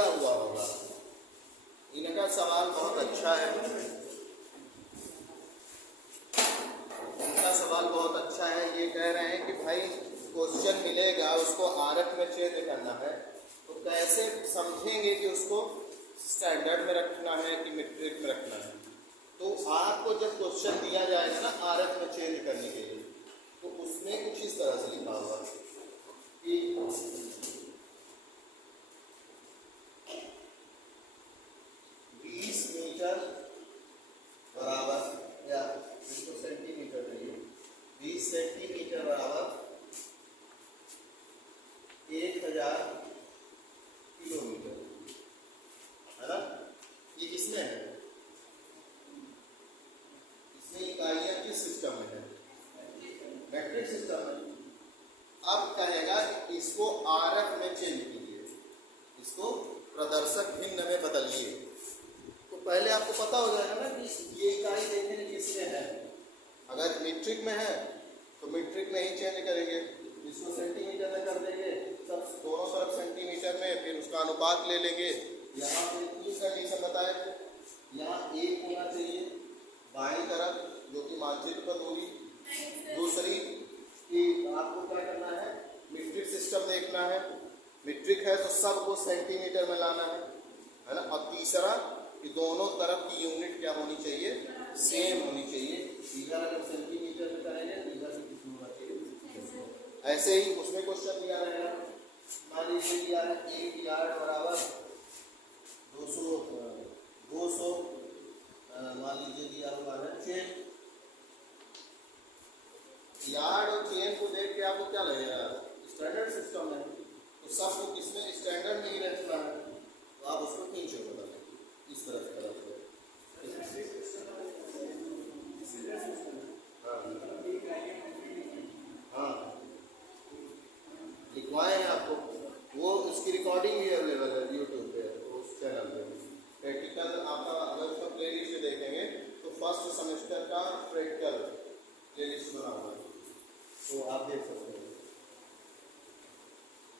किया हुआ होगा। इनका सवाल बहुत अच्छा है, इनका सवाल बहुत अच्छा है। ये कह रहे हैं कि भाई क्वेश्चन मिलेगा, उसको आरएफ में चेंज करना है, तो कैसे समझेंगे कि उसको स्टैंडर्ड में रखना है कि मीट्रिक में रखना है। तो आपको जब क्वेश्चन दिया जाएगा ना आरएफ में चेंज करने के लिए, तो उसमें कुछ इस तरह से लिखा होगा कि 20 मीटर बराबर, या इसको सेंटीमीटर करिए, 20 सेंटीमीटर बराबर 1000 किलोमीटर, है ना। ये किसमें है, इसमें इकाइयां किस सिस्टम में है, मैट्रिक सिस्टम में। अब कहेगा कि इसको आरएफ में चेंज कीजिए, इसको प्रदर्शक भिन्न में बदलिए। तो पहले आपको पता हो जाएगा ना कि ये इकाई देखेंगे किसमें है। अगर मीट्रिक में है तो मीट्रिक में ही चेंज करेंगे, इसको सेंटीमीटर में कर देंगे, सब दोनों तरफ सेंटीमीटर में, फिर उसका अनुपात ले लेंगे। यहाँ पे 3 कंडीशन बताए थे, यहाँ 1 होना चाहिए बाईं तरफ जो कि मानचित्र पर होगी। दूसरी कि आपको क्या करना है, मीट्रिक सिस्टम देखना है, मीट्रिक है तो सबको सेंटीमीटर में लाना है ना। और तीसरा कि दोनों तरफ की यूनिट क्या होनी चाहिए, सेम होनी चाहिए। इधर अगर सेंटीमीटर में करेंगे तो इधर भी कितना होना चाहिए। ऐसे ही उसमें क्वेश्चन दिया रहेगा, मान लीजिए दिया है 1 यार्ड बराबर 200 मान लीजिए दिया हुआ है चेन। यार्ड और चेन को देख के आपको क्या लगेगा, स्टैंडर्ड सिस्टम है, तो सबको किसमें स्टैंडर्ड में ही रखना है, तो आप उसको 300 बता दें इस तरह से। हाँ लिखवाए हैं आपको, वो उसकी रिकॉर्डिंग भी अवेलेबल है यूट्यूब पे, उस चैनल पे। प्रैक्टिकल आपका अगर उसका प्ले लिस्ट देखेंगे तो फर्स्ट सेमेस्टर का प्रैक्टिकल प्ले लिस्ट बना हुआ है, तो आप देख सकते हैं।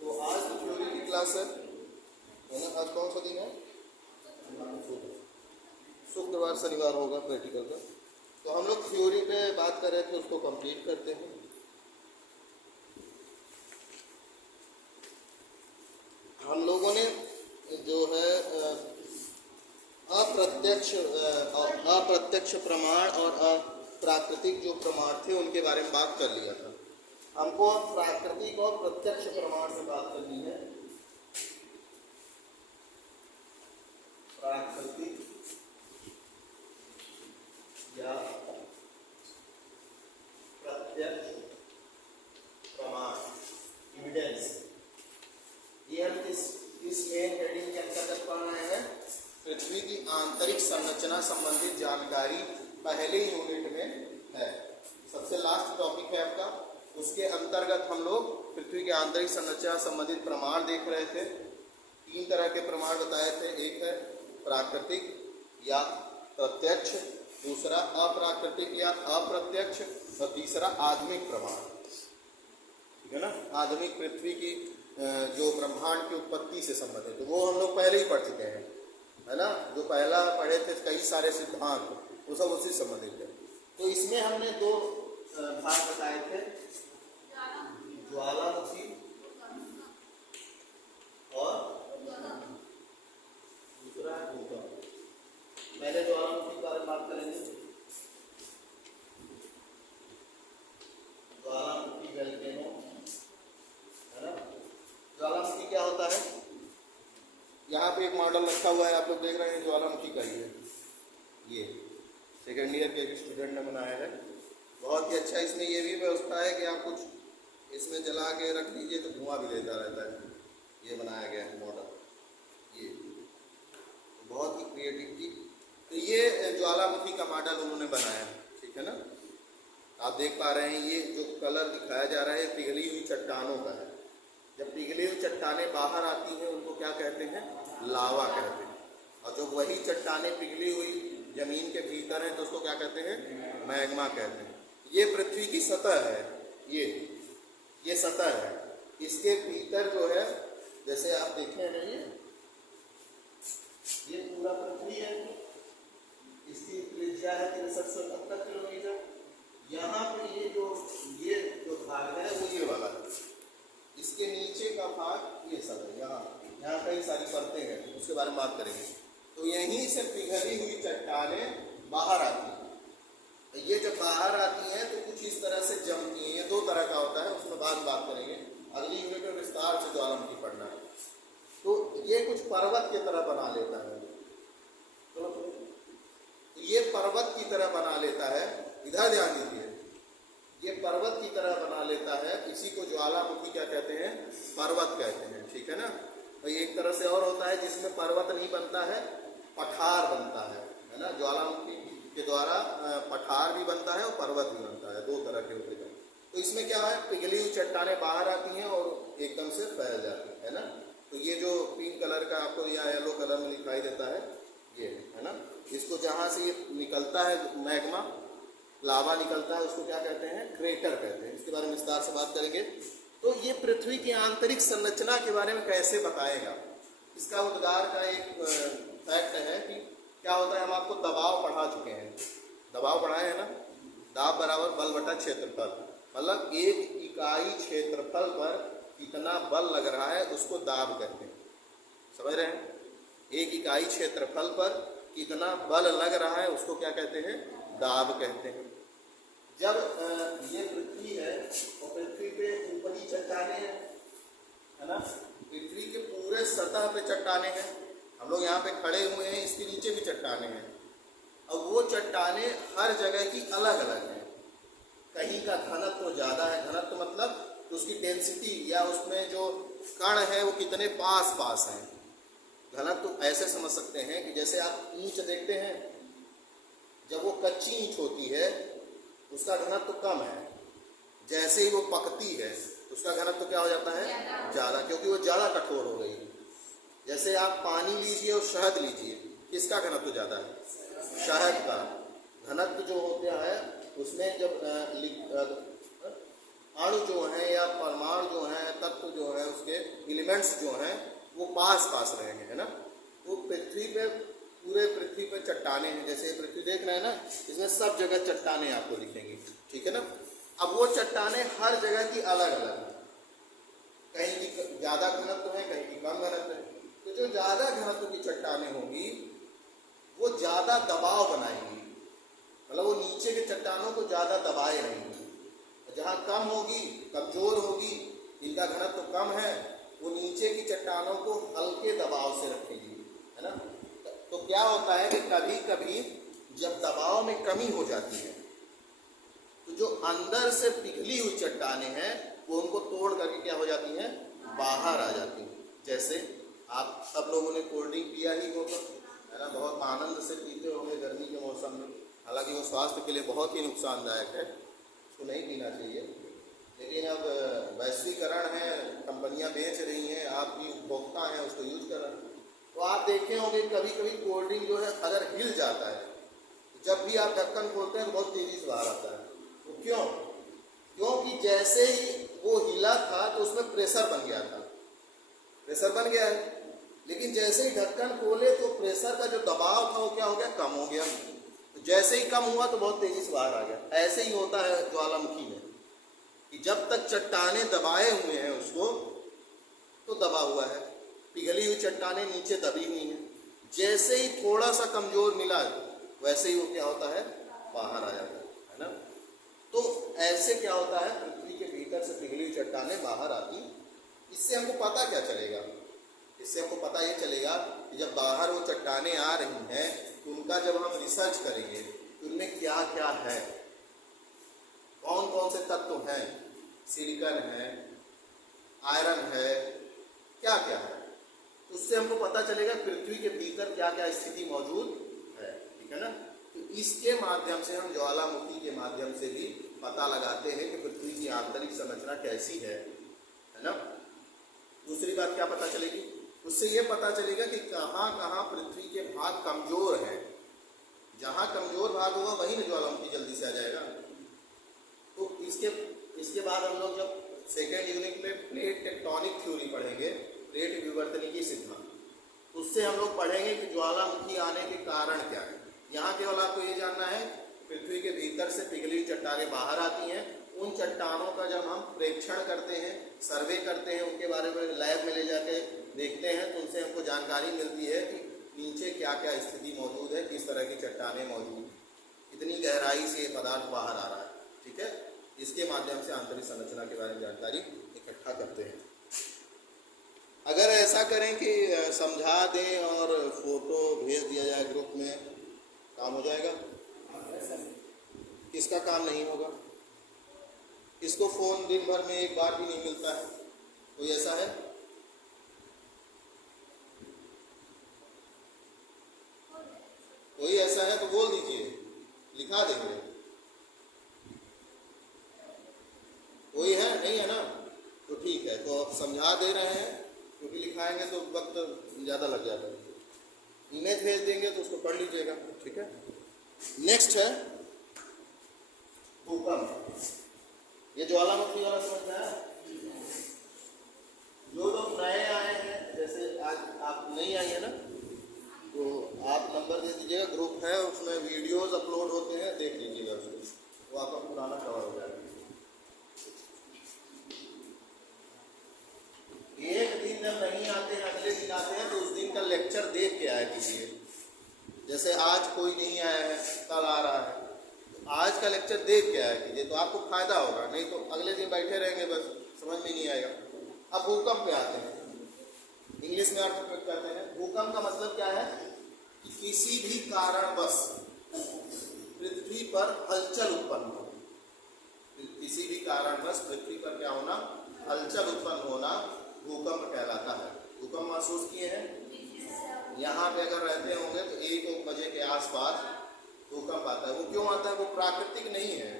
तो आज तो थ्योरी की क्लास है ना। आज कौन सा दिन है, शुक्रवार शनिवार होगा प्रैक्टिकल का। तो हम लोग थ्योरी पे बात कर रहे थे, उसको कंप्लीट करते हैं। हम लोगों ने जो है अप्रत्यक्ष प्रमाण और अप्राकृतिक जो प्रमाण थे उनके बारे में बात कर लिया था। हमको अब प्राकृतिक और प्रत्यक्ष प्रमाण से बात करनी है। प्राकृतिक या प्रत्यक्ष प्रमाण, एविडेंस। ये हम इस मेन हेडिंग के अंतर्गत पढ़ रहे हैं। पृथ्वी की आंतरिक संरचना संबंधित जानकारी पहले यूनिट में है, सबसे लास्ट टॉपिक है आपका। उसके अंतर्गत हम लोग पृथ्वी की आंतरिक संरचना संबंधित प्रमाण देख रहे थे। 3 तरह के प्रमाण बताए थे, एक है प्राकृतिक या प्रत्यक्ष, दूसरा अप्राकृतिक या अप्रत्यक्ष, और तीसरा आधुनिक प्रमाण, ठीक है ना। आधुनिक पृथ्वी की जो ब्रह्मांड की उत्पत्ति से संबंधित, तो वो हम लोग पहले ही पढ़ चुके हैं, है ना। जो पहला पढ़े थे कई सारे सिद्धांत, वो सब उसी संबंधित है। तो इसमें हमने 2 भाग बताए थे, ज्वालामुखी और दूसरा भूकंप। पहले ज्वालामुखी के बारे में बात करेंगे। ज्वालामुखी वोल्केनो, है ना। ज्वालामुखी क्या होता है, यहाँ पे एक मॉडल रखा हुआ है, आप लोग देख रहे हैं, ज्वालामुखी का ही है। ये सेकेंड ईयर के एक स्टूडेंट ने बनाया है, बहुत ही अच्छा। इसमें ये भी व्यवस्था है कि आप कुछ इसमें जला के रख दीजिए तो धुआं भी देता रहता है। ये बनाया गया है मॉडल, ये बहुत ही क्रिएटिविटी। तो ये ज्वालामुखी का मॉडल उन्होंने बनाया है, ठीक है ना। आप देख पा रहे हैं ये जो कलर दिखाया जा रहा है पिघली हुई चट्टानों का है। जब पिघली हुई चट्टानें बाहर आती हैं उनको क्या कहते हैं, लावा कहते हैं। और जो वही चट्टानें पिघली हुई जमीन के भीतर हैं तो उसको क्या कहते हैं, मैग्मा कहते हैं। ये पृथ्वी की सतह है, ये सतह है। इसके भीतर जो है, जैसे आप देखें नहीं है, ये पूरा पृथ्वी है, इसकी त्रिज्या है 6370 किलोमीटर। यहाँ पे ये जो भाग है वो ये वाला है, इसके नीचे का भाग ये सब है, यहाँ कई सारी परतें हैं, उसके बारे में बात करेंगे। तो यहीं से पिघली हुई चट्टानें बाहर आती हैं। ये जब बाहर आती हैं तो कुछ इस तरह से जमती हैं। ये दो तरह का होता है, उसमें बाद में बात करेंगे, अगली यूनिट में विस्तार से ज्वालामुखी पढ़ना है। तो ये कुछ पर्वत की तरह बना लेता है, तो ये पर्वत की तरह बना लेता है, इधर ध्यान दीजिए, ये पर्वत की तरह बना लेता है। इसी को ज्वालामुखी क्या कहते हैं? पर्वत कहते हैं, ठीक है ना। तो एक तरह से और होता है जिसमें पर्वत नहीं बनता है, पठार बनता है ना। ज्वालामुखी के द्वारा पठार भी बनता है और पर्वत भी बनता है, दो तरह के होते हैं। तो इसमें क्या है, पिघली हुई चट्टानें बाहर आती हैं और एकदम से फैल जाती है ना। तो ये जो पिंक कलर का आपको या येलो कलर में दिखाई देता है, ये है ना। इसको जहाँ से ये निकलता है मैग्मा, लावा निकलता है, उसको क्या कहते हैं? क्रेटर कहते हैं। इसके बारे में विस्तार से बात करेंगे। तो ये पृथ्वी की आंतरिक संरचना के बारे में कैसे बताएगा, इसका उद्गार का एक फैक्ट है कि क्या होता है, हम आपको दबाव पढ़ा चुके हैं, दबाव पढ़ाए हैं ना। दाब बराबर बल बटा क्षेत्रफल, मतलब एक इकाई क्षेत्रफल पर कितना बल लग रहा है उसको दाब कहते हैं, समझ रहे हैं। एक इकाई क्षेत्रफल पर कितना बल लग रहा है उसको क्या कहते हैं? दाब कहते हैं। जब ये पृथ्वी है और पृथ्वी पे ऊपरी चट्टानें हैं, है ना, पृथ्वी के पूरे सतह पे चट्टानें हैं। हम लोग यहाँ पे खड़े हुए हैं, इसके नीचे भी चट्टानें हैं। अब वो चट्टानें हर जगह की अलग अलग हैं। कहीं का घनत्व तो ज़्यादा है, घनत्व मतलब तो उसकी डेंसिटी या उसमें जो कण है वो कितने पास पास हैं। घनत्व तो ऐसे समझ सकते हैं कि जैसे आप ईंट देखते हैं, जब वो कच्ची ईंट होती है उसका घनत्व तो कम है, जैसे ही वो पकती है उसका घनत्व तो क्या हो जाता है? ज़्यादा, क्योंकि वो ज़्यादा कठोर हो गई है। जैसे आप पानी लीजिए और शहद लीजिए, किसका घनत्व तो ज़्यादा है? शहद का घनत्व जो होता है उसमें जब अणु जो हैं या परमाणु जो हैं, तत्व जो है, उसके एलिमेंट्स जो हैं वो पास पास रहेंगे, है ना। तो पृथ्वी पे, पूरे पृथ्वी पे चट्टानें हैं। जैसे पृथ्वी देख रहे हैं ना, इसमें सब जगह चट्टानें आपको दिखेंगी, ठीक है ना। अब वो चट्टानें हर जगह की अलग अलग हैं, कहीं की ज़्यादा घनत्व है, कहीं की कम घनत्व है। तो जो ज़्यादा घनत्व की चट्टानें होंगी वो ज़्यादा दबाव बनाएंगी, मतलब वो नीचे के चट्टानों को ज़्यादा दबाए रहेंगी। जहाँ कम होगी, कमजोर होगी, इनका घनत्व कम है, वो नीचे की चट्टानों को हल्के दबाव से रखेगी, है ना। तो क्या होता है कि कभी कभी जब दबाव में कमी हो जाती है तो जो अंदर से पिघली हुई चट्टानें हैं वो उनको तोड़ करके क्या हो जाती हैं? बाहर आ जाती हैं। जैसे आप सब लोगों ने कोल्ड ड्रिंक पिया ही होगा, है ना, बहुत आनंद से पीते होंगे गर्मी के मौसम में। हालांकि वो स्वास्थ्य के लिए बहुत ही नुकसानदायक है, उसको नहीं पीना चाहिए। लेकिन अब वैश्वीकरण है, कंपनियां बेच रही हैं, आप भी उपभोक्ता हैं, उसको यूज कर रहे हैं। तो आप देखे होंगे कभी कभी कोल्ड ड्रिंक जो है अगर हिल जाता है, जब भी आप ढक्कन खोलते हैं तो बहुत तेज़ी से बाहर आता है। तो क्यों? क्योंकि जैसे ही वो हिला था तो उसमें प्रेशर बन गया था, प्रेशर बन गया है। लेकिन जैसे ही ढक्कन खोले तो प्रेशर का जो दबाव था वो क्या हो गया? कम हो गया। जैसे ही कम हुआ तो बहुत तेज़ी से बाहर आ गया। ऐसे ही होता है ज्वालामुखी में कि जब तक चट्टानें दबाए हुए हैं उसको तो दबा हुआ है, पिघली हुई चट्टानें नीचे दबी हुई हैं। जैसे ही थोड़ा सा कमजोर मिला वैसे ही वो क्या होता है? बाहर आ जाता है ना। तो ऐसे क्या होता है, पृथ्वी के भीतर से पिघली हुई चट्टानें बाहर आती। इससे हमको पता क्या चलेगा? इससे हमको पता ये चलेगा कि जब बाहर वो चट्टानें आ रही हैं तो उनका जब हम रिसर्च करेंगे तो उनमें क्या क्या है, कौन कौन से तत्व हैं, सिलिकॉन है, आयरन है, क्या क्या है, उससे हमको पता चलेगा पृथ्वी के भीतर क्या क्या स्थिति मौजूद है, ठीक है ना। तो इसके माध्यम से हम ज्वालामुखी के माध्यम से भी पता लगाते हैं कि पृथ्वी की आंतरिक संरचना कैसी है ना। दूसरी बात क्या पता चलेगी? उससे ये पता चलेगा कि कहाँ कहाँ पृथ्वी के भाग कमजोर हैं। जहाँ कमजोर भाग होगा वहीं में ज्वालामुखी जल्दी से आ जाएगा। तो इसके बाद हम लोग जब सेकेंड यूनिट में प्लेट टेक्टोनिक थ्योरी पढ़ेंगे, प्लेट विवर्तनिकी सिद्धांत, उससे हम लोग पढ़ेंगे कि ज्वालामुखी आने के कारण क्या है। यहाँ केवल आपको ये जानना है पृथ्वी के भीतर से पिघली हुई चट्टानें बाहर आती हैं, उन चट्टानों का जब हम प्रेक्षण करते हैं, सर्वे करते हैं, उनके बारे में लैब में ले जाके देखते हैं, तो उनसे हमको जानकारी मिलती है कि नीचे क्या क्या स्थिति मौजूद है, किस तरह की चट्टानें मौजूद हैं, कितनी गहराई से ये पदार्थ बाहर आ रहा है। ठीक है, इसके माध्यम से आंतरिक संरचना के बारे में जानकारी इकट्ठा करते हैं। अगर ऐसा करें कि समझा दें और फोटो भेज दिया जाए ग्रुप में, काम हो जाएगा? किसका काम नहीं होगा? किसको फोन दिन भर में एक बार भी नहीं मिलता है? कोई ऐसा है? कोई ऐसा है तो बोल दीजिए, लिखा देंगे। कोई है? नहीं है ना? तो ठीक है, तो आप समझा दे रहे हैं, क्योंकि लिखाएंगे तो वक्त ज़्यादा लग जाता है। इमेज भेज देंगे तो उसको पढ़ लीजिएगा। ठीक है, नेक्स्ट है भूकंप। ये ज्वालामुखी वाला समझ में आया? जो लोग नए आए हैं, जैसे आज आप नहीं आई है ना, तो आप नंबर दे दीजिएगा, ग्रुप है उसमें वीडियोस अपलोड होते हैं, देख लीजिएगा उसको, वो आपका पुराना कवर हो जाएगा। एक दिन जब नहीं आते हैं, अगले दिन आते हैं, तो उस दिन का लेक्चर देख के आया कीजिए। जैसे आज कोई नहीं आया है, कल आ रहा है, तो आज का लेक्चर देख के आया कीजिए, तो आपको फायदा होगा। नहीं तो अगले दिन बैठे रहेंगे, बस समझ में नहीं आएगा। अब भूकंप पे आते हैं, इंग्लिश में अर्थ प्रयोग करते हैं। भूकंप का मतलब क्या है कि किसी भी कारणवश पृथ्वी पर हलचल उत्पन्न हो। किसी भी कारणवश पृथ्वी पर क्या होना? हलचल उत्पन्न होना भूकंप कहलाता है। भूकंप महसूस किए हैं? यहाँ पे अगर रहते होंगे तो 1 बजे के आसपास भूकंप आता है। वो क्यों आता है? वो प्राकृतिक नहीं है,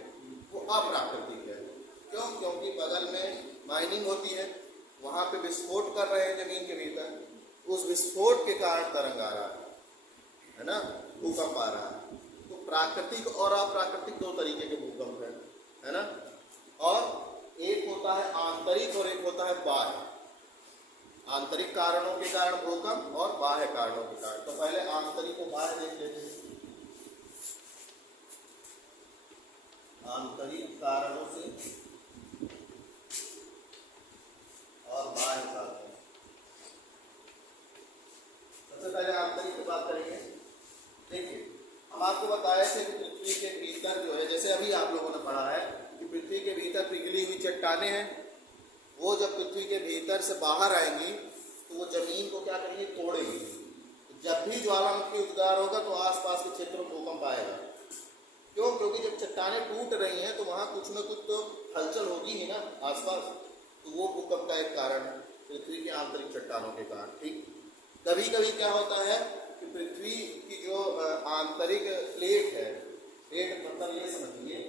वो अप्राकृतिक है। क्यों? क्योंकि बगल में माइनिंग होती है, वहाँ पे विस्फोट कर रहे हैं जमीन के भीतर, उस विस्फोट के कारण तरंग आ रहा है ना, भूकंप आ रहा है। तो प्राकृतिक और अप्राकृतिक 2 तरीके के भूकंप है ना। और एक होता है आंतरिक और एक होता है बाह्य। आंतरिक कारणों के कारण भूकंप और बाह्य कारणों के कारण। तो पहले आंतरिक और बाह्य देख लेते हैं। आंतरिक कारणों से और बाह्य कारणों। सबसे पहले आंतरिक की बात करेंगे। देखिए, हम आपको बताए थे कि पृथ्वी के भीतर जो है, जैसे अभी आप लोगों ने पढ़ा है कि पृथ्वी के भीतर पिघली हुई चट्टानें हैं, वो जब पृथ्वी के भीतर से बाहर आएंगी तो वो जमीन को क्या करेंगी? तोड़ेंगी। जब भी ज्वालामुखी उद्गार होगा तो आसपास के क्षेत्र में भूकंप आएगा। क्यों? क्योंकि जब चट्टानें टूट रही हैं तो वहाँ कुछ न कुछ तो हलचल होगी ही ना आसपास, तो वो भूकंप का एक कारण है, पृथ्वी के आंतरिक चट्टानों के कारण। ठीक, कभी कभी क्या होता है कि पृथ्वी की जो आंतरिक प्लेट है, प्लेट मतलब ये समझिए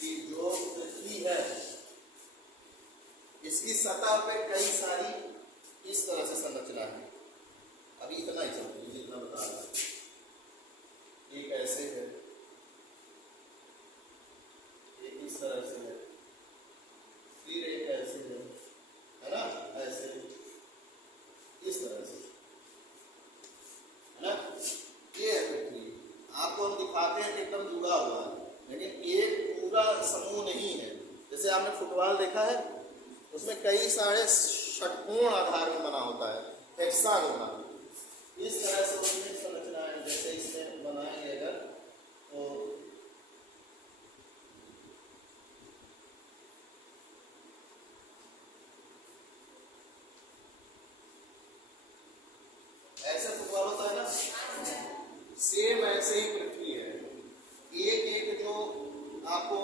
कि जो पृथ्वी है इसकी सतह पे कई सारी इस तरह से संरचना है। अभी इतना ही समझिए, जितना बता रहा है। एक ऐसे है, एक इस तरह से है, फिर एक ऐसे है ना, ऐसे इस तरह से है ना। ये है पृथ्वी। आपको हम दिखाते हैं कि एकदम जुड़ा हुआ है, लेकिन एक पूरा समूह नहीं है। जैसे आपने फुटबॉल देखा है, उसमें कई सारे षटकोण आधार में बना होता है, हेक्सागोनल। इस तरह से उसमें संरचना है। जैसे इसमें बनाएंगे अगर, तो ऐसे फुटबॉल होता है ना, सेम ऐसे ही पृथ्वी है। एक एक जो आपको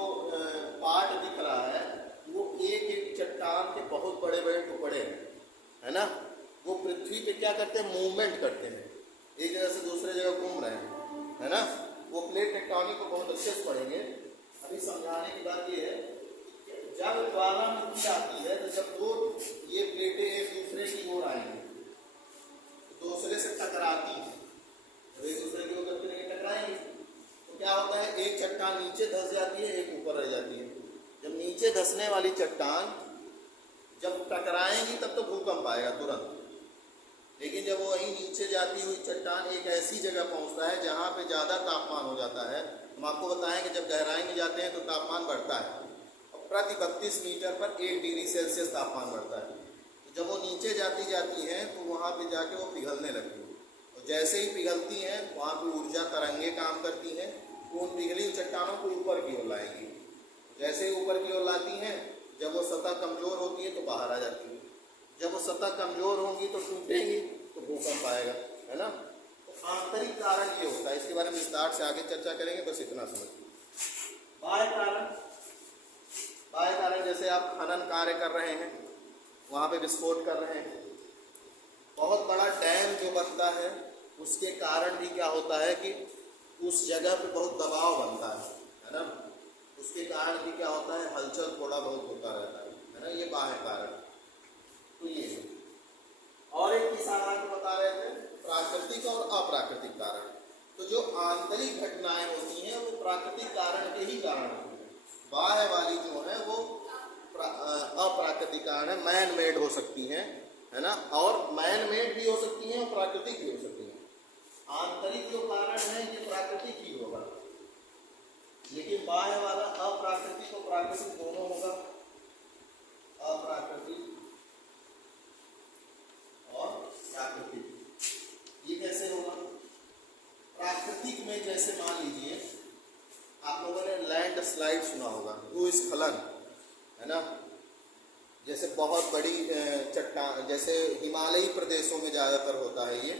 पार्ट दिख रहा है, वो एक एक चट्टान के बहुत बड़े बड़े टुकड़े हैं, है ना। वो पृथ्वी पे क्या करते हैं? मूवमेंट करते हैं, एक जगह से दूसरे जगह घूम रहे हैं, है ना। वो प्लेट टेक्टोनिक को बहुत अच्छे से पढ़ेंगे। अभी समझाने की बात ये है, जब ज्वालामुखी आती है तो जब दो ये प्लेटें एक दूसरे की ओर आएंगी, दूसरे से टकराती है, जब एक दूसरे की ओर टकराएंगे तो क्या होता है? एक चट्टान नीचे धंस जाती है, एक ऊपर रह जाती है। जब नीचे धंसने वाली चट्टान जब टकराएंगी तब तो भूकंप आएगा तुरंत, लेकिन जब वो वहीं नीचे जाती हुई चट्टान एक ऐसी जगह पहुंचता है जहां पे ज़्यादा तापमान हो जाता है। हम आपको बताएं कि जब गहराई में जाते हैं तो तापमान बढ़ता है और प्रति 32 मीटर पर 1 डिग्री सेल्सियस तापमान बढ़ता है। तो जब वो नीचे जाती हैं तो वहाँ पे जाके वो पिघलने लगती है और जैसे ही पिघलती हैं वहाँ पे ऊर्जा तरंगे काम करती हैं, तो उन पिघली हुई चट्टानों को ऊपर की ओर लाएंगी। जैसे ही ऊपर की ओर लाती हैं, जब वो सतह कमज़ोर होती है तो बाहर आ जाती है। जब वो सतह कमज़ोर होंगी तो टूटेंगी तो भूकंप आएगा, है ना। तो आंतरिक कारण ये होता है, इसके बारे में विस्तार से आगे चर्चा करेंगे, बस इतना समझिए। बाह्य कारण जैसे आप खनन कार्य कर रहे हैं, वहाँ पे विस्फोट कर रहे हैं, बहुत बड़ा डैम जो बनता है उसके कारण भी क्या होता है कि उस जगह पे बहुत दबाव बनता है ना। उसके कारण भी क्या होता है, हलचल थोड़ा बहुत होता रहता है ना। ये बाह्य कारण तो ये है। और एक किसान आपको बता रहे थे प्राकृतिक और अप्राकृतिक कारण। तो जो आंतरिक घटनाएं होती हैं वो प्राकृतिक कारण के ही कारण होती हैं। बाह्य वाली जो है वो अप्राकृतिक कारण है, मैन मेड हो सकती हैं, है ना। और मैन मेड भी हो सकती हैं और प्राकृतिक भी हो सकती हैं। आंतरिक जो कारण है ये प्राकृतिक ही होगा, लेकिन बाह्य वाला अप्राकृतिक और प्राकृतिक दोनों होगा। अप्राकृतिक और प्राकृतिक ये कैसे होगा? प्राकृतिक में जैसे मान लीजिए आप लोगों ने लैंड स्लाइड सुना होगा, भूस्खलन, है ना। जैसे बहुत बड़ी चट्टान, जैसे हिमालयी प्रदेशों में ज़्यादातर होता है ये,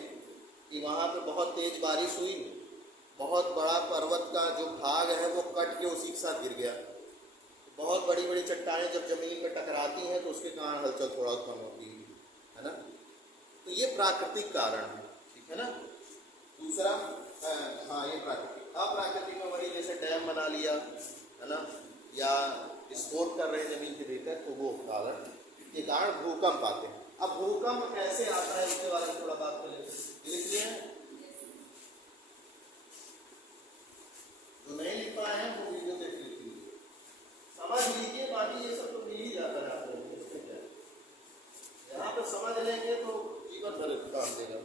कि वहाँ पे बहुत तेज बारिश हुई, बहुत बड़ा पर्वत का जो भाग है वो कट के उसी के साथ गिर गया। बहुत बड़ी बड़ी चट्टानें जब जमीन पर टकराती हैं तो उसके कारण हलचल थोड़ा उत्पन्न होती है ना। तो ये प्राकृतिक कारण है, ठीक है ना। दूसरा हाँ ये प्राकृतिक। अप्राकृतिक में वही जैसे डैम बना लिया, है ना, या विस्फोट कर रहे जमीन के भीतर, तो वो कारण के कारण भूकंप आते हैं। अब भूकंप कैसे आता है इसके बारे में थोड़ा बात कर लेते हैं। इसलिए जो नहीं लिख पाए हैं वो वीडियो देख लीजिए, समझ लीजिए, बाकी ये सब तो मिल ही जाता है आपको। यहाँ पे समझ लेंगे तो जीवन भर काम देगा।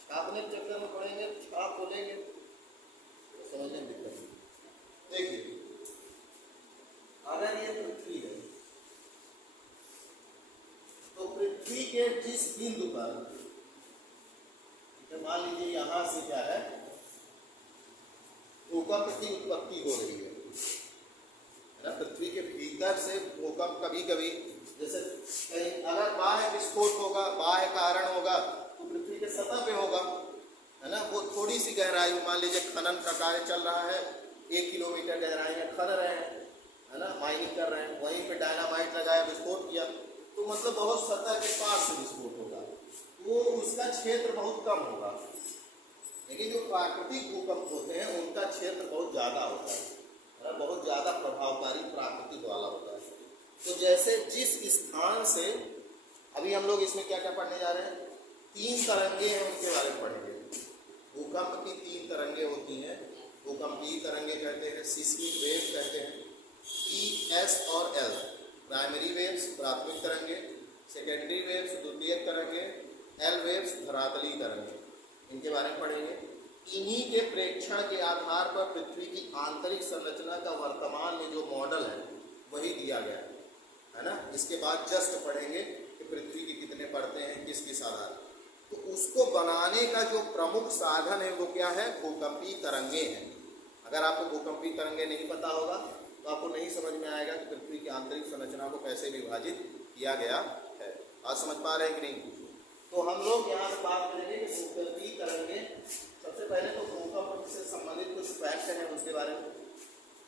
छापने के चक्कर में पड़ेंगे, छाप बोलेंगे तो समझने में दिक्कत नहीं। देखिए अगर ये पृथ्वी है तो पृथ्वी के जिस बिंदु पर, मान लीजिए यहाँ से क्या है, भूकंप की उत्पत्ति हो रही है ना। पृथ्वी के भीतर से भूकंप कभी कभी, जैसे कहीं अगर बाह्य विस्फोट होगा, बाह्य कारण होगा तो पृथ्वी के सतह पे होगा, है ना। वो थोड़ी सी गहराई, मान लीजिए खनन का कार्य चल रहा है, 1 किलोमीटर गहराई में खन रहे हैं, है ना, माइनिंग कर रहे हैं, वहीं पे डायनामाइट लगाया, विस्फोट किया, तो मतलब बहुत सतह के पास से विस्फोट होगा, वो उसका क्षेत्र बहुत कम होगा। लेकिन जो प्राकृतिक भूकंप होते हैं उनका क्षेत्र बहुत ज़्यादा होता है, बहुत ज़्यादा प्रभावकारी प्राकृतिक वाला होता है। तो जैसे जिस स्थान से, अभी हम लोग इसमें क्या क्या पढ़ने जा रहे हैं, 3 तरंगे हैं उनके बारे में पढ़ेंगे। भूकंप की 3 तरंगे होती हैं। भूकंपीय तरंगे कहते हैं, सिस्मिक वेव कहते हैं, ES और L, प्राइमरी वेव्स प्राथमिक तरंगे, सेकेंडरी वेव्स द्वितीयक तरंगे, L वेव्स धरातलीय तरंगे, इनके बारे में पढ़ेंगे। इन्हीं के प्रेक्षण के आधार पर पृथ्वी की आंतरिक संरचना का वर्तमान में जो मॉडल है वही दिया गया है ना। इसके बाद जस्ट पढ़ेंगे कि पृथ्वी की कितने परतें हैं, किस किस आधार। तो उसको बनाने का जो प्रमुख साधन है वो क्या है, भूकंपीय तरंगे हैं। अगर आपको भूकंपीय तरंगे नहीं पता होगा तो आपको नहीं समझ में आएगा कि पृथ्वी की आंतरिक संरचना को कैसे विभाजित किया गया है। आप समझ पा रहे हैं कि नहीं? तो हम लोग यहाँ पर बात करेंगे कि भूकंपीय तरंगे, सबसे पहले तो भूकंप से संबंधित कुछ फैक्ट हैं उसके बारे में।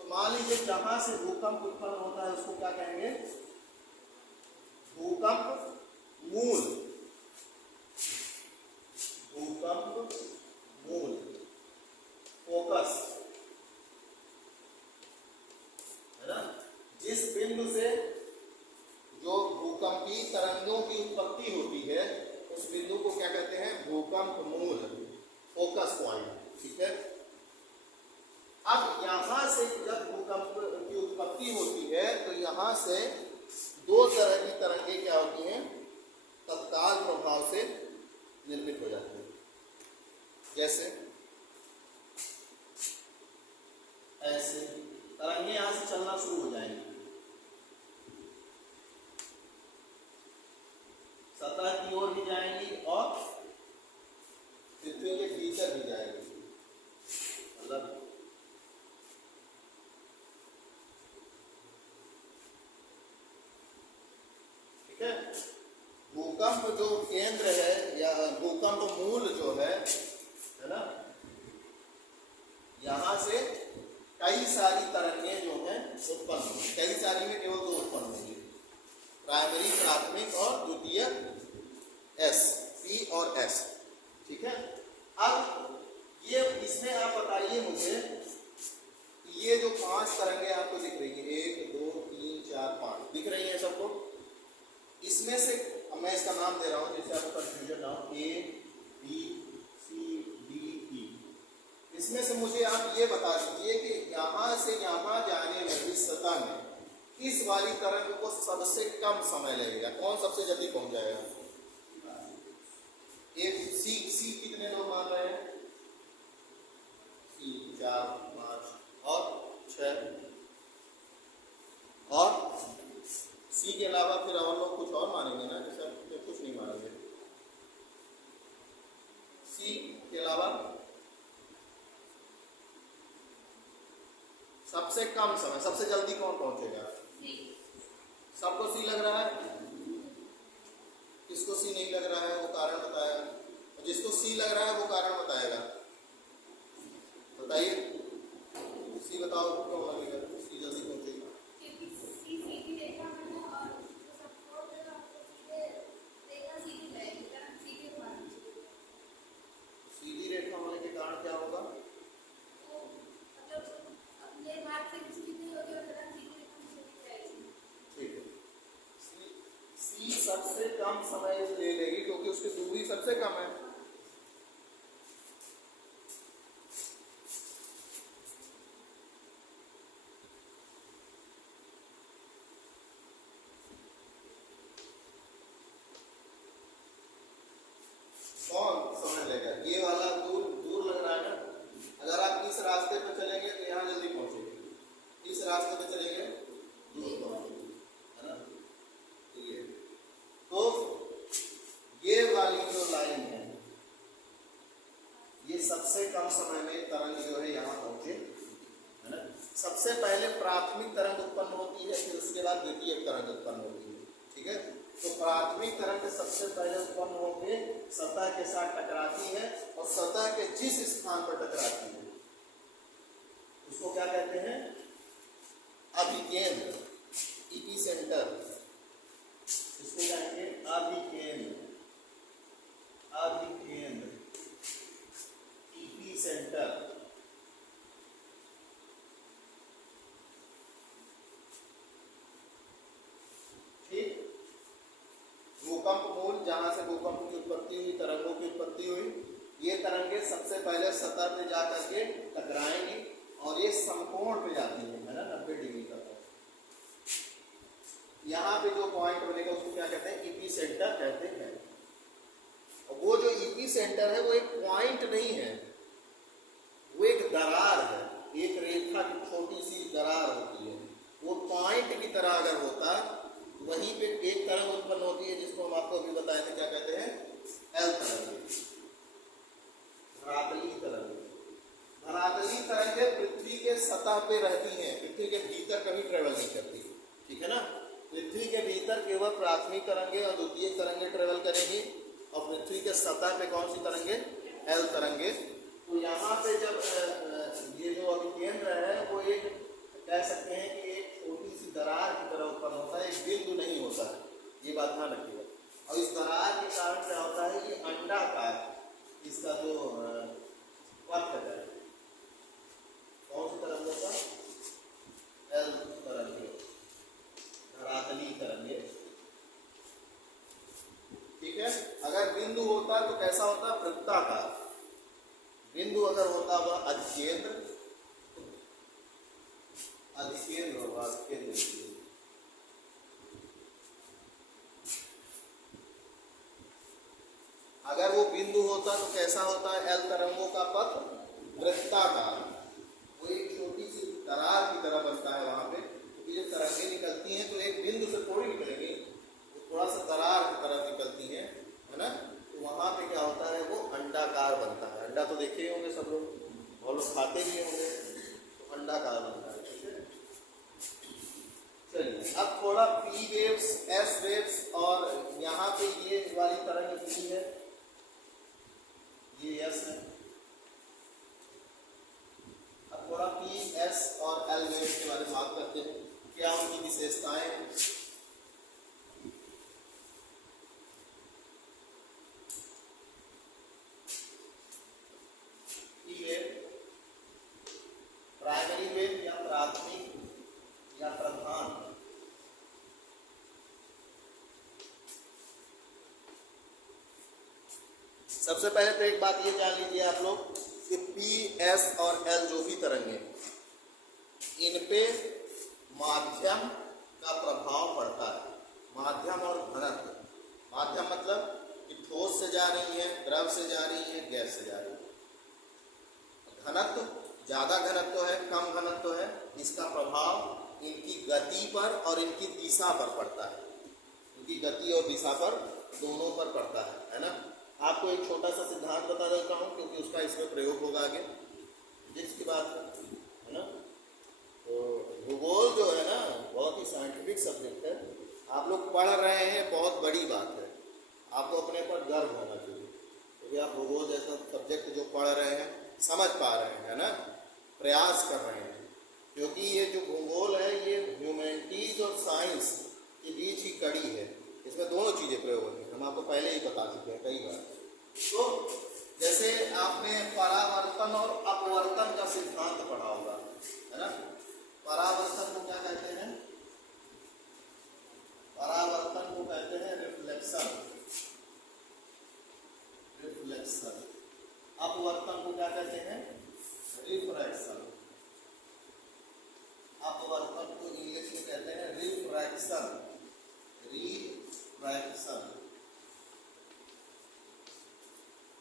तो मान लीजिए जहाँ से भूकंप उत्पन्न होता है उसको क्या कहेंगे, भूकंप मूल। भूकंप मूल, फोकस, है ना। जिस बिंदु से जो भूकंपीय तरंगों की उत्पत्ति होती है उस बिंदु को क्या कहते हैं, भूकंप मूल, फोकस पॉइंट, ठीक है। अब यहां से जब भूकंप की उत्पत्ति होती है तो यहां से 2 तरह की तरंगे क्या होती हैं, तत्काल प्रभाव से निर्मित हो जाती है। जैसे ऐसे तरंगे यहां से चलना शुरू हो जाएंगी, सतह की ओर भी जाएंगी और पृथ्वी के भीतर भी जाएंगी। मतलब ठीक है, भूकंप जो केंद्र है या भूकंप मूल जो है ना, यहां से कई सारी तरंगें जो हैं उत्पन्न होंगी। कई सारी में केवल 2 उत्पन्न होंगी, प्राइमरी प्राथमिक और द्वितीयक एस, पी और एस। ठीक है, अब ये इसमें आप बताइए मुझे, ये जो 5 तरंगें आपको दिख रही है, 1 2 3 4 5 दिख रही है सबको, इसमें से मैं इसका नाम दे रहा हूं जिससे आपको कंफ्यूजन ना हो, A B C D E. इसमें से मुझे आप ये बता दीजिए कि यहां से यहां जाने में इस सतह में किस वाली तरंग को सबसे कम समय लगेगा, कौन सबसे जल्दी पहुंच जाएगा? सी कितने लोग मान रहे हैं? सी 4 5 और 6, और सी के अलावा फिर और लोग कुछ और मानेंगे ना, जैसे कुछ नहीं मानेंगे। सी के अलावा सबसे कम समय, सबसे जल्दी कौन पहुंचेगा? सबको सी लग रहा है, किसको सी नहीं लग रहा है वो कारण बताएगा, और जिसको सी लग रहा है वो कारण बताएगा। बताइए, सी बताओ क्यों लगेगा सी जल्दी पहुंचेगा? सीधी रेखा होने के कारण क्या होगा? ठीक है, सी सबसे कम समय ले लेगी क्योंकि उसकी दूरी सबसे कम है। कौन समय लेगा? ये वाला दूर लग रहा है ना, अगर आप इस रास्ते पे चलेंगे तो यहाँ जल्दी पहुंचेंगे, इस रास्ते पे चलेंगे दूर पहुंचेंगे, है ना। तो ये वाली जो लाइन है, ये सबसे कम समय में तरंग जो है यहाँ पहुंचे, है ना। सबसे पहले प्राथमिक तरंग उत्पन्न होती है, फिर उसके बाद द्वितीयक तरंग उत्पन्न होती है। ठीक है, तो प्राथमिक तरंग सबसे पहले उत्पन्न होकर सतह के साथ टकराती है, और सतह के जिस स्थान पर टकराती है उसको क्या कहते हैं? अभिकेंद्र, इपिसेंटर। इसको कहेंगे अभिकेंद्र, अभिकेंद्र, इपिसेंटर। ठीक, भूकंप मूल, जहां से भूकंप की उत्पत्ति हुई, तरंगों की उत्पत्ति हुई, ये तरंगे सबसे पहले सतह पे जाकर के टकराएंगी और ये समकोण पे जाती है ना, 90 डिग्री तक। यहाँ पे जो पॉइंट बनेगा उसको क्या कहते हैं? इपिसेंटर कहते हैं। और वो जो इपिसेंटर है वो एक पॉइंट नहीं है, वो एक दरार है, एक रेखा की छोटी सी दरार होती है। वो पॉइंट की तरह अगर होता, वहीं पे एक तरंग उत्पन्न होती है जिसको हम आपको अभी बताए थे, क्या कहते हैं? एल तरंग, धरातली तरंग। धरातली तरंगें पृथ्वी के सतह पे रहती हैं, पृथ्वी के भीतर कभी ट्रेवल नहीं करती। ठीक है ना, पृथ्वी के भीतर केवल प्राथमिक तरंगे और द्वितीयक तरंगे ट्रेवल करेंगी, और पृथ्वी के सतह पे कौन सी तरंगे? एल तरंगे। तो यहाँ पे जब ये जो अभिकेंद्र है वो एक, कह सकते हैं कि एक छोटी सी दरार की तरह उत्पन्न होता है, एक बिंदु नहीं होता है, ये बात ध्यान रखिएगा। और इस दरार के कारण क्या होता है? ये अंडाकार, इसका जो पथ है, कौन सी तरंग होता है? एल तरंगे, धरातली तरंगे। ठीक है, अगर बिंदु होता तो कैसा होता? वृत्ताकार। बिंदु अगर होता वह अधिकेंद्र, अधिकेंद्र होगा, अधिकेंद्र। अगर वो बिंदु होता तो कैसा होता है? एल तरंगों का पथ वृत्ताकार, वो एक छोटी सी दरार की तरह बनता है वहां पे, क्योंकि जब तरंगें निकलती हैं तो एक बिंदु से थोड़ी निकलेंगी, वो थोड़ा सा दरार की तरह निकलती है ना। तो वहां पे क्या होता है? वो अंडाकार बनता है। अंडा तो देखे ही होंगे सब लोग, और लोग खाते भी होंगे, तो अंडाकार बनता है। ठीक है, चलिए अब थोड़ा पी वेव्स, एस वेव्स, और यहाँ पे ये वाली तरंग कितनी है? ये एस है। अब थोड़ा पी, एस और एल वेव्स के बारे में बात करते हैं, क्या उनकी विशेषताएं हैं। पी वेव प्राइमरी वेव या प्राथमिक या प्रधान? सबसे पहले तो एक बात ये जान लीजिए आप लोग कि पी, एस और एल जो भी तरंगे, इन पे माध्यम का प्रभाव पड़ता है। माध्यम और घनत्व। माध्यम मतलब कि ठोस से जा रही है, द्रव से जा रही है, गैस से जा रही है। घनत्व, ज़्यादा घनत्व है, कम घनत्व है, इसका प्रभाव इनकी गति पर और इनकी दिशा पर पड़ता है। इनकी गति और दिशा पर दोनों पर पड़ता है ना। आपको एक छोटा सा सिद्धांत बता देता हूँ, क्योंकि उसका इसमें प्रयोग होगा आगे, जिसकी बात है ना। तो भूगोल जो है ना, बहुत ही साइंटिफिक सब्जेक्ट है। आप लोग पढ़ रहे हैं, बहुत बड़ी बात है, आपको अपने पर गर्व होना चाहिए, क्योंकि आप भूगोल जैसा सब्जेक्ट जो पढ़ रहे हैं, समझ पा रहे हैं, है ना, प्रयास कर रहे हैं। क्योंकि ये जो भूगोल है, ये ह्यूमैनिटीज और साइंस के बीच ही कड़ी है, इसमें दोनों चीज़ें प्रयोग होती हैं। हम आपको पहले ही बता चुके हैं कई बार। तो जैसे आपने परावर्तन और अपवर्तन का सिद्धांत पढ़ा होगा, है ना। परावर्तन को क्या कहते हैं? परावर्तन को कहते हैं रिफ्लेक्शन। रिफ्लेक्शन। अपवर्तन को क्या कहते हैं? रिफ्रैक्शन। अपवर्तन को इंग्लिश में कहते हैं रिफ्रैक्शन। रिफ्रैक्शन।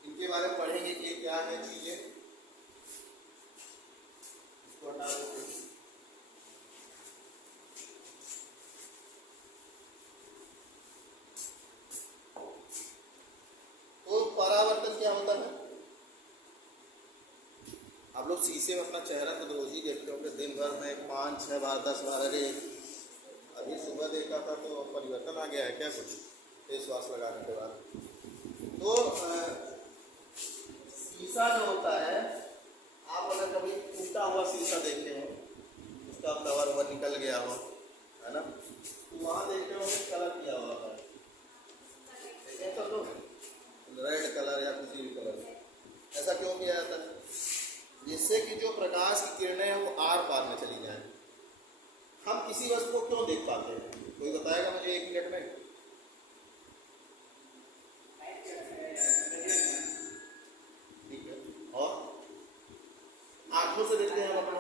इनके बारे में पढ़ेंगे कि क्या है चीजें। इसको हटा देते हैं। तो परावर्तन क्या होता है? आप लोग शीशे में अपना चेहरा तो रोज ही देखते होंगे, दिन भर में 5, 6 बार, 10 बार। अरे अभी सुबह देखा था तो परिवर्तन आ गया है क्या कुछ फेस वॉश लगाने के बाद? तो शीशा जो होता है, आप अगर कभी टूटा हुआ शीशा देखे हो, उसका कवर ववर निकल गया हो, है ना, तो वहाँ देखते हो कलर किया हुआ है, देखें तो लोग रेड कलर या किसी भी कलर। ऐसा क्यों किया जाता है? जिससे कि जो प्रकाश की किरणें हैं वो आर पार में चली जाएं। हम किसी वस्तु को क्यों देख पाते हैं? कोई बताएगा मुझे 1 मिनट में? ठीक है, और आंखों से देखते हैं हम अपना।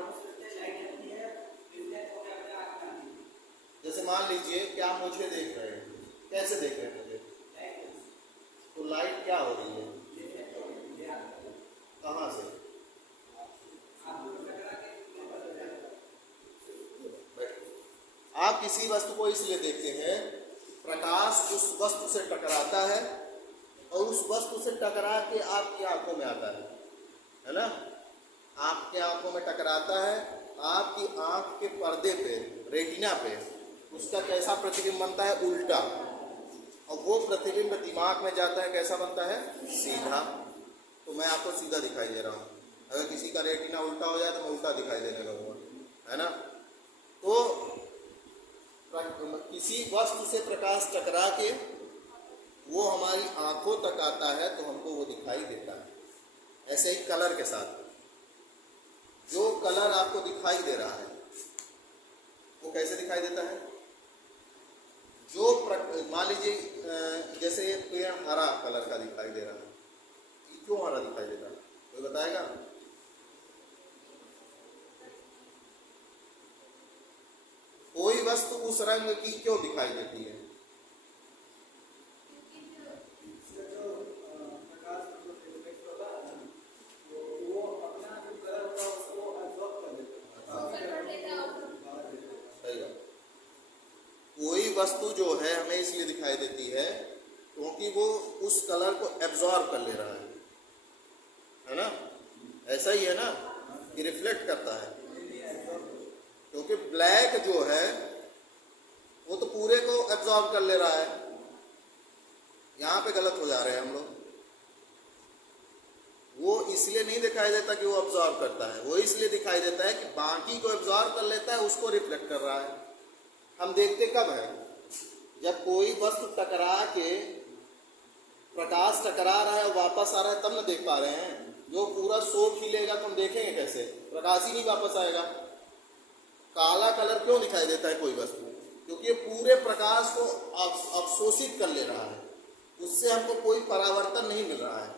जैसे मान लीजिए कि आप मुझे देख रहे हैं, कैसे देख रहे हैं मुझे? तो लाइट क्या हो रही है? कहाँ से? आप किसी वस्तु को इसलिए देखते हैं, प्रकाश उस वस्तु से टकराता है और उस वस्तु से टकरा के आपकी आंखों में आता है ना। आपकी आंखों में टकराता है, आपकी आंख के पर्दे पे, रेटिना पे उसका कैसा प्रतिबिंब बनता है? उल्टा। और वो प्रतिबिंब दिमाग में जाता है, कैसा बनता है? सीधा। तो मैं आपको सीधा दिखाई दे रहा हूँ। अगर किसी का रेटिना उल्टा हो जाए तो मैं उल्टा दिखाई देने लगूंगा, है ना। तो किसी वस्तु से प्रकाश टकरा के वो हमारी आंखों तक आता है तो हमको वो दिखाई देता है। ऐसे ही कलर के साथ, जो कलर आपको दिखाई दे रहा है वो कैसे दिखाई देता है? जो मान लीजिए जैसे ये पेड़ हरा कलर का दिखाई दे रहा है, क्यों हरा दिखाई देता है? कोई बताएगा? कोई वस्तु उस रंग की क्यों दिखाई देती है? वस्तु जो है हमें इसलिए दिखाई देती है क्योंकि वो उस कलर को एब्जॉर्ब कर ले रहा है ना? ऐसा ही है ना कि रिफ्लेक्ट करता है, क्योंकि ब्लैक जो है वो तो पूरे को एब्जॉर्ब कर ले रहा है। यहाँ पे गलत हो जा रहे हैं हम लोग। वो इसलिए नहीं दिखाई देता कि वो एब्जॉर्ब करता है, वो इसलिए दिखाई देता है कि बाकी को एब्जॉर्ब कर लेता है, उसको रिफ्लेक्ट कर रहा है। हम देखते कब है? जब कोई वस्तु टकरा के, प्रकाश टकरा रहा है और वापस आ रहा है, तब न देख पा रहे हैं। जो पूरा शो खिलेगा तो हम देखेंगे कैसे? प्रकाश ही नहीं वापस आएगा। काला कलर क्यों दिखाई देता है कोई वस्तु? क्योंकि ये पूरे प्रकाश को अवशोषित कर ले रहा है, उससे हमको कोई परावर्तन नहीं मिल रहा है,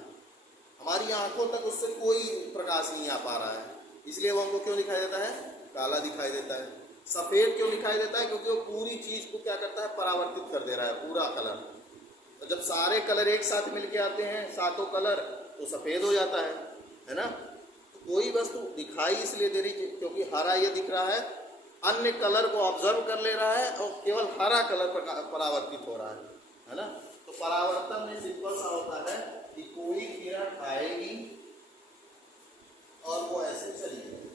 हमारी आंखों तक उससे कोई प्रकाश नहीं आ पा रहा है, इसलिए वो हमको क्यों दिखाई देता है? काला दिखाई देता है। सफ़ेद क्यों दिखाई देता है? क्योंकि वो पूरी चीज़ को क्या करता है? परावर्तित कर दे रहा है, पूरा कलर। तो जब सारे कलर एक साथ मिलके आते हैं, सातों कलर, तो सफ़ेद हो जाता है ना? तो कोई वस्तु दिखाई इसलिए दे रही क्योंकि हरा ये दिख रहा है, अन्य कलर को ऑब्जर्व कर ले रहा है और केवल हरा कलर परावर्तित हो रहा है ना? तो परावर्तन में सिंपल सा होता है कि कोई किरण आएगी और वो ऐसे चली जाएगी,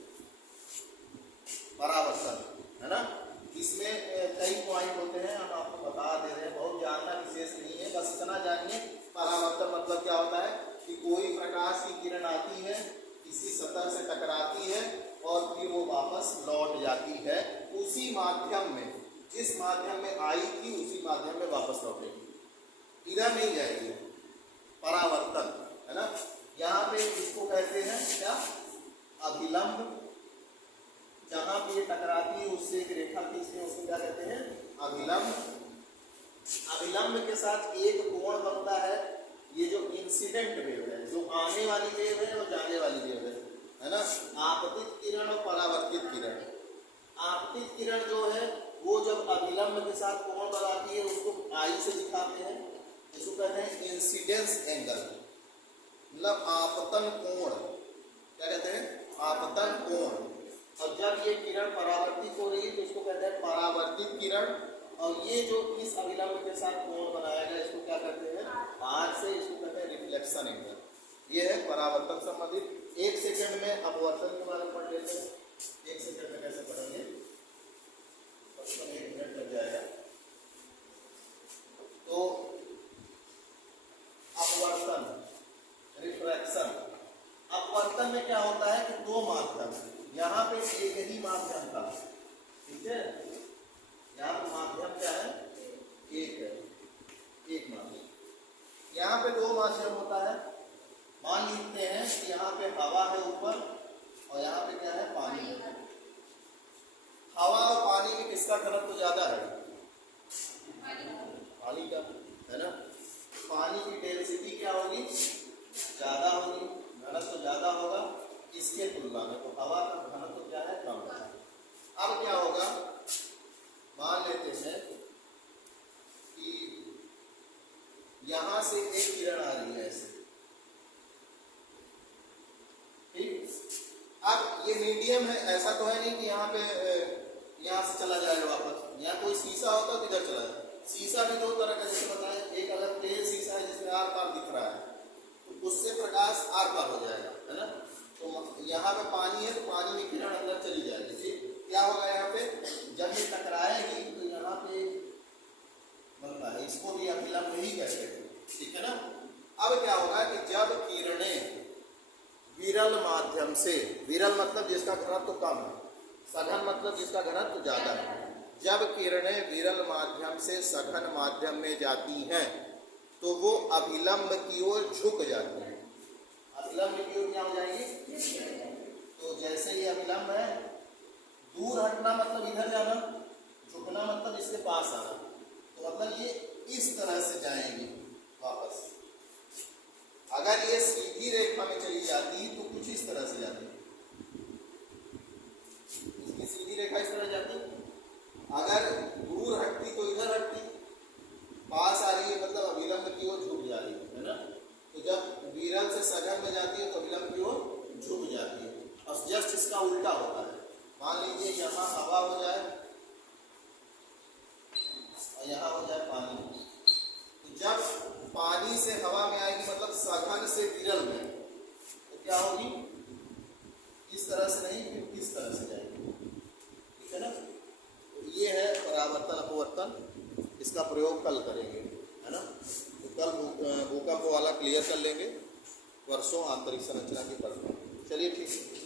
परावर्तन, है ना? इसमें कई पॉइंट होते हैं, हम आपको बता दे रहे हैं, बहुत जानना विशेष नहीं है, बस इतना जानिए परावर्तन मतलब क्या होता है कि कोई प्रकाश की किरण आती है, किसी सतह से टकराती है और फिर वो वापस लौट जाती है उसी माध्यम में, जिस माध्यम में आई थी उसी माध्यम में वापस लौटेगी, इधर नहीं जाएगी। परावर्तन, है ना? यहाँ पे इसको कहते हैं क्या? अभिलंब। जहाँ पे ये टकराती है उससे एक रेखा खींचते हैं, उसको क्या कहते हैं? अभिलंब। अभिलंब के साथ एक कोण बनता है, ये जो इंसिडेंट वेव है, जो आने वाली वेव है और जाने वाली वेव है ना? आपतित किरण और परावर्तित किरण। आपतित किरण जो है वो जब अभिलंब के साथ कोण बनाती है उसको आई से दिखाते हैं, इसको कहते हैं इंसिडेंस एंगल, मतलब आपतन कोण। क्या कहते हैं? आपतन कोण। और जब ये किरण परावर्तित हो रही है तो इसको कहते हैं परावर्तित किरण। और ये जो इस अभिलंब के साथ कोण बनाया गया इसको क्या कहते हैं? आर से, इसको कहते हैं रिफ्लेक्शन एंगल। ये है परावर्तन संबंधित। एक सेकंड में अपवर्तन के बारे में पढ़ लेते हैं। एक सेकंड में कैसे पढ़ेंगे? बस 1 मिनट लग जाएगा। तो अपवर्तन, रिफ्रैक्शन। अपवर्तन में क्या होता है कि दो माध्यम, यहाँ पे एक ही माध्यम था, ठीक है? यहाँ पे माध्यम क्या है? एक है, एक माध्यम। यहाँ पे दो माध्यम होता है। मान लेते हैं कि यहाँ पे हवा है ऊपर और यहाँ पे क्या है? पानी। हवा और पानी में किसका घनत्व ज्यादा है? पानी का, है ना? पानी की डेंसिटी क्या होगी? ज्यादा होगी, घनत्व ज्यादा होगा इसके तुलना में। तो हवा का घनत्व क्या है? कम है। अब क्या होगा? मान लेते हैं कि यहां से एक किरण आ रही है ऐसे, ठीक? अब ये मीडियम है, ऐसा तो है नहीं कि यहाँ पे यहाँ से चला जाएगा वापस। यहाँ कोई शीशा होता तो इधर चला जाए। शीशा भी दो तरह का, जैसे बताया, एक अलग प्लेन शीशा है जिसमें आर पार दिख रहा है, तो उससे प्रकाश आर पार हो जाएगा, है ना? तो यहाँ पे पानी है तो पानी में किरण अंदर चली जाएगी, ठीक? क्या होगा यहाँ पे? जब ये टकराएगी तो यहाँ पे बनता है, इसको भी अभिलंब ही कहते हैं, ठीक है ना? अब क्या होगा कि जब किरणें विरल माध्यम से, विरल मतलब जिसका घनत्व कम है, सघन मतलब जिसका घनत्व ज्यादा है, जब किरणें विरल माध्यम से सघन माध्यम में जाती हैं तो वो अभिलंब की ओर झुक जाती हैं। अभिलंब की ओर क्या हो जाएगी? तो जैसे ये अभिलंब है, दूर हटना मतलब इधर जाना, झुकना मतलब इसके पास आना, तो मतलब ये इस तरह से जाएंगी वापस। अगर ये सीधी रेखा में चली जाती तो कुछ इस तरह से जाती, इसकी सीधी रेखा इस तरह जाती। अगर दूर हटती तो इधर हटती, पास आ रही है मतलब अभिलंब की ओर झुक जा रही है ना? तो जब विरल से सघन में जाती है तो अभिलंब की ओर झुक जाती है। और जस्ट इसका उल्टा होता है। मान लीजिए यहाँ हवा हो जाए और से विरल में तो क्या होगी, इस तरह से नहीं फिर किस तरह से जाएगी, ठीक है ना। तो ये है परावर्तन अपवर्तन, इसका प्रयोग कल करेंगे, है ना। तो कल भूकंप वाला क्लियर कर लेंगे, वर्षों आंतरिक संरचना की पढ़ना। चलिए ठीक है।